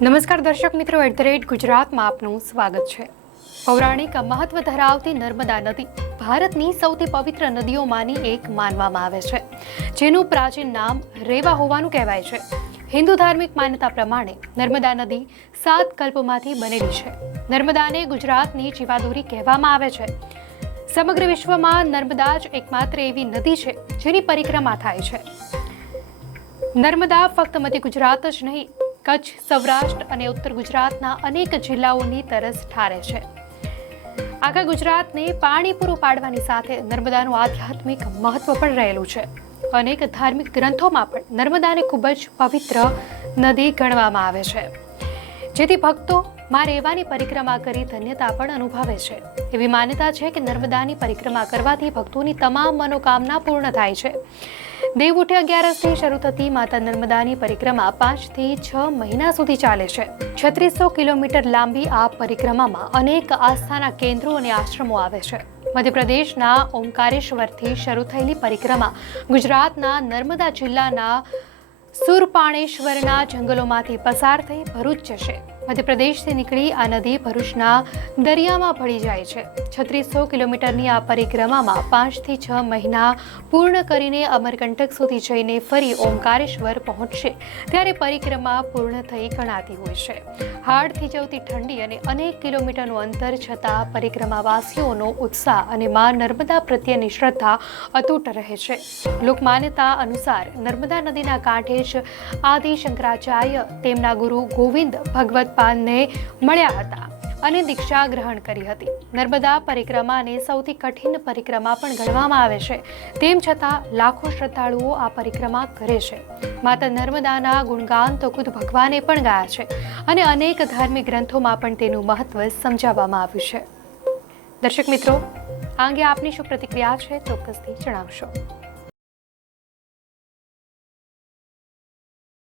નમસ્કાર દર્શક મિત્રો, @ગુજરાતમાં આપનું સ્વાગત છે। પૌરાણિક મહત્વ ધરાવતી નર્મદા નદી ભારતની સૌથી પવિત્ર નદીઓમાંની એક માનવામાં આવે છે, જેનું પ્રાચીન નામ રેવા હોવાનું કહેવાય છે। હિન્દુ ધાર્મિક માન્યતા પ્રમાણે નર્મદા નદી 7 કલ્પમાંથી બનેલી છે। નર્મદાને ગુજરાતની જીવાદોરી કહેવામાં આવે છે। સમગ્ર વિશ્વમાં નર્મદા જ એકમાત્ર એવી નદી છે જેની પરિક્રમા થાય છે। નર્મદા ફક્ત મધ્ય ગુજરાત જ નહીં, કચ્છ, સૌરાષ્ટ્ર અને ઉત્તર ગુજરાતના અનેક જિલ્લાઓની તરસ ઠારે છે। આખા ગુજરાતને પાણી પૂરું પાડવાની સાથે નર્મદાનું આધ્યાત્મિક મહત્વ પણ રહેલું છે। અનેક ધાર્મિક ગ્રંથોમાં પણ નર્મદાને ખૂબ જ પવિત્ર નદી ગણવામાં આવે છે, જેથી ભક્તો માં રેવાની પરિક્રમા કરી ધન્યતા પણ અનુભવે છે। એવી માન્યતા છે કે નર્મદાની પરિક્રમા કરવાથી ભક્તોની તમામ મનોકામના પૂર્ણ થાય છે। દેવઉઠી 11સથી શરૂ થતી માતા નર્મદાની પરિક્રમા 5 થી 6 મહિના સુધી ચાલે છે। 3600 કિલોમીટર લાંબી આ પરિક્રમામાં અનેક આસ્થાના કેન્દ્રો અને આશ્રમો આવે છે। મધ્યપ્રદેશના ઓમકારેશ્વરથી શરૂ થયેલી પરિક્રમા ગુજરાતના નર્મદા જિલ્લાના સુરપાણેશ્વરના જંગલોમાંથી પસાર થઈ ભરૂચ જશે। મધ્યપ્રદેશથી નીકળી આ નદી ભરૂચના દરિયામાં ભળી જાય છે। 3600 કિલોમીટરની આ પરિક્રમામાં 5 થી 6 મહિના પૂર્ણ કરીને અમરકંટક સુધી જઈને ફરી ઓમકારેશ્વર પહોંચશે ત્યારે પરિક્રમા પૂર્ણ થઈ ગણાતી હોય છે। હાડ થીજવતી ઠંડી અને અનેક કિલોમીટરનું અંતર છતાં પરિક્રમાવાસીઓનો ઉત્સાહ અને માં નર્મદા પ્રત્યેની શ્રદ્ધા અતૂટ રહે છે। લોકમાન્યતા અનુસાર નર્મદા નદીના કાંઠે જ આદિ શંકરાચાર્ય તેમના ગુરુ ગોવિંદ ભગવતપાદને મળ્યા હતા અને દીક્ષા ગ્રહણ કરી હતી। નર્મદા પરિક્રમાને સૌથી કઠિન પરિક્રમા પણ ગણવામાં આવે છે, તેમ છતાં લાખો શ્રદ્ધાળુઓ આ પરિક્રમા કરે છે। માતા નર્મદાના ગુણગાન તો ખુદ ભગવાને પણ ગાયા છે અને અનેક ધાર્મિક ગ્રંથોમાં પણ તેનું મહત્વ સમજાવવામાં આવ્યું છે। દર્શક મિત્રો, આ અંગે આપની શું પ્રતિક્રિયા છે ચોક્કસથી જણાવશો।